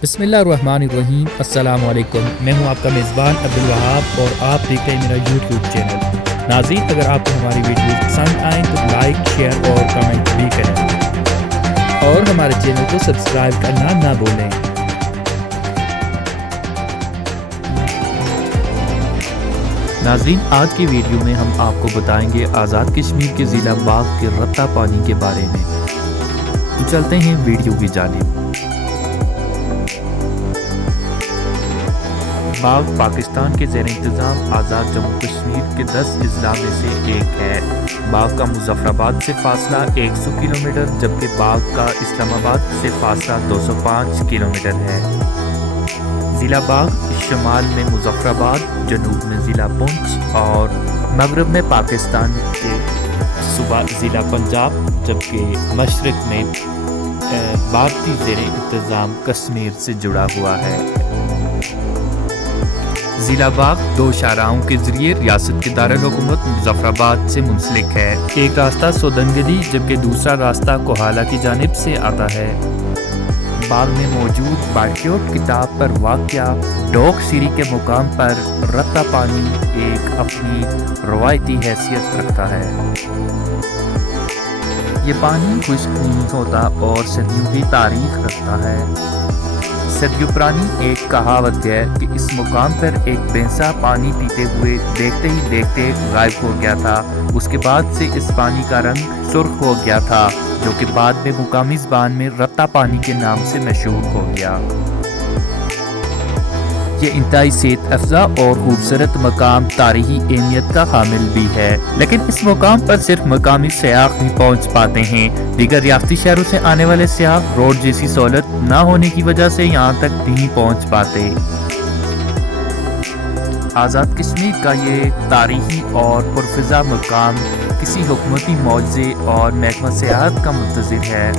बिस्मिल्लाहिर्रहमानिर्रहीम। अस्सलाम वालेकुम। मैं हूं आपका मेज़बान अब्दुल वहाब और आप देख रहे हैं मेरा यूट्यूब चैनल। नाज़रीन, अगर आपको हमारी वीडियो पसंद आए तो लाइक, शेयर और कमेंट भी करें और हमारे चैनल को सब्सक्राइब करना ना भूलें। नाज़रीन, आज की वीडियो में हम आपको बताएंगे आज़ाद कश्मीर के ज़िला बाग के रत्ता पानी के बारे में। तो चलते हैं वीडियो की जानिब। बाग पाकिस्तान के ज़ेर इंतज़ाम आज़ाद जम्मू कश्मीर के 10 अजला में से एक है। बाग का मुज़फ़्फ़राबाद से फासला 100 किलोमीटर जबकि बाग का इस्लामाबाद से फासला 205 किलोमीटर है। ज़िला बाग शुमाल में मुज़फ़्फ़राबाद, जनूब में ज़िला पुंछ और मगरब में पाकिस्तान के सूबा ज़िला पंजाब जबकि मशरक़ में भारतीय ज़ेर इंतज़ाम कश्मीर से जुड़ा हुआ है। ज़िला बाग 2 शाहराहों के ज़रिए रियासत के दारुल हुकूमत मुज़फ़्फ़राबाद से मुंसलिक है। एक रास्ता सोदनगदी जबकि दूसरा रास्ता कोहाला की जानिब से आता है। बाग में मौजूद बाल्टियोट किताब पर वाक़या डोक सीरी के मुकाम पर रत्ता पानी एक अपनी रवायती हैसियत रखता है। ये पानी खुश्क नहीं होता और सदियों की तारीख रखता है। सदियों पुरानी एक कहावत है कि इस मुकाम पर एक भैंसा पानी पीते हुए देखते ही देखते गायब हो गया था। उसके बाद से इस पानी का रंग सुर्ख हो गया था जो कि बाद में मुकामी ज़बान में रत्ता पानी के नाम से मशहूर हो गया। ये इंतहाई सेहत अफ़ज़ा और खूबसूरत मकाम तारीख़ी अहमियत का हामिल भी है, लेकिन इस मुकाम पर सिर्फ मकामी सयाह ही पहुँच पाते हैं। दीगर रियासती शहरों से आने वाले सयाह रोड जैसी सहूलत न होने की वजह से यहाँ तक नहीं पहुँच पाते। आज़ाद कश्मीर का ये तारीख़ी और पुरफ़िज़ा मकाम किसी हुकूमती मुआवज़े और महकमा सियाहत का मुंतज़िर है।